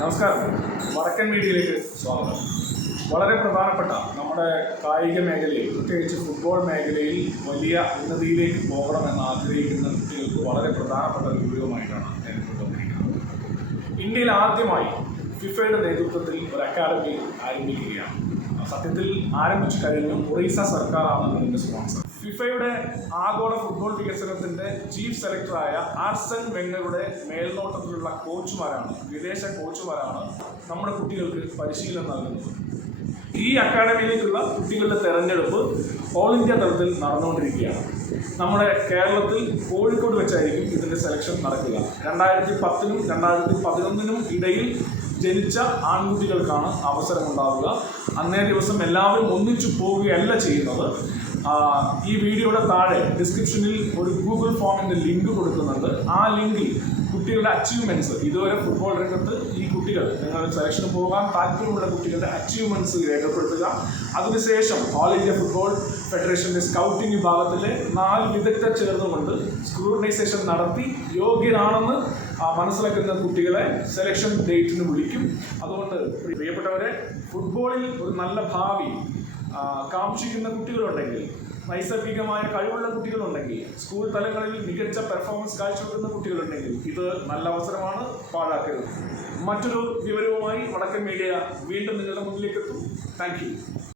നമസ്കാരം, വടക്കൻ മീഡിയയിലേക്ക് സ്വാഗതം. വളരെ പ്രധാനപ്പെട്ട നമ്മുടെ കായിക മേഖലയിൽ, പ്രത്യേകിച്ച് ഫുട്ബോൾ മേഖലയിൽ വലിയ ഉന്നതിയിലേക്ക് പോകണമെന്ന് ആഗ്രഹിക്കുന്ന കുട്ടികൾക്ക് വളരെ പ്രധാനപ്പെട്ട ഒരു വീഡിയോയുമായിട്ടാണ് ഞാൻ ഇപ്പോൾ വന്നിരിക്കുന്നത്. ഇന്ത്യയിൽ ആദ്യമായി ഫിഫയുടെ നേതൃത്വത്തിൽ ഒരു അക്കാദമി ആരംഭിക്കുകയാണ്. സത്യത്തിൽ ആരംഭിച്ചു കഴിഞ്ഞു. ഒറീസ സർക്കാരാണ് ഇതിൻ്റെ സ്പോൺസർ. ഫിഫയുടെ ആഗോള ഫുട്ബോൾ വികസനത്തിന്റെ ചീഫ് സെലക്ടറായ ആർസൻ വെംഗറുടെ മേൽനോട്ടത്തിലുള്ള കോച്ചുമാരാണ്, വിദേശ കോച്ചുമാരാണ് നമ്മുടെ കുട്ടികൾക്ക് പരിശീലനം നൽകുന്നത്. ഈ അക്കാദമിയിലേക്കുള്ള കുട്ടികളുടെ തെരഞ്ഞെടുപ്പ് ഓൾ ഇന്ത്യ തലത്തിൽ നടന്നുകൊണ്ടിരിക്കുകയാണ്. നമ്മുടെ കേരളത്തിൽ കോഴിക്കോട് വെച്ചായിരിക്കും ഇതിൻ്റെ സെലക്ഷൻ നടക്കുക. 2010-നും 2011-നും ഇടയിൽ ജനിച്ച ആൺകുട്ടികൾക്കാണ് അവസരമുണ്ടാവുക. അന്നേ ദിവസം എല്ലാവരും ഒന്നിച്ചു പോവുകയല്ല ചെയ്യുന്നത്. ഈ വീഡിയോയുടെ താഴെ ഡിസ്ക്രിപ്ഷനിൽ ഒരു ഗൂഗിൾ ഫോമിൻ്റെ ലിങ്ക് കൊടുക്കുന്നുണ്ട്. ആ ലിങ്കിൽ കുട്ടികളുടെ അച്ചീവ്മെൻറ്റ്സ്, ഇതുവരെ ഫുട്ബോൾ രംഗത്ത് ഈ കുട്ടികൾ, നിങ്ങൾ സെലക്ഷന് പോകാൻ താല്പര്യമുള്ള കുട്ടികളുടെ അച്ചീവ്മെൻറ്റ്സ് രേഖപ്പെടുത്തുക. അതിനുശേഷം ഓൾ ഇന്ത്യ ഫുട്ബോൾ ഫെഡറേഷൻ്റെ സ്കൗട്ടിംഗ് വിഭാഗത്തിലെ 4 വിദഗ്ധർ ചേർന്നുകൊണ്ട് സ്ക്രൂട്ടനൈസേഷൻ നടത്തി യോഗ്യരാണെന്ന് മനസ്സിലാക്കുന്ന കുട്ടികളെ സെലക്ഷൻ ഡേറ്റിന് വിളിക്കും. അതുകൊണ്ട് പ്രിയപ്പെട്ടവരെ, ഫുട്ബോളിൽ ഒരു നല്ല ഭാവി കാക്ഷിക്കുന്ന കുട്ടികളുണ്ടെങ്കിൽ, നൈസർഗികമായ കഴിവുള്ള കുട്ടികളുണ്ടെങ്കിൽ, സ്കൂൾ തലങ്ങളിൽ മികച്ച പെർഫോമൻസ് കാഴ്ചവെക്കുന്ന കുട്ടികളുണ്ടെങ്കിൽ ഇത് നല്ല അവസരമാണ്, പാഴാക്കരുത്. മറ്റൊരു വിവരവുമായി വടക്കൻ മീഡിയ വീണ്ടും നിങ്ങളുടെ മുന്നിലേക്ക് എത്തും. Thank you.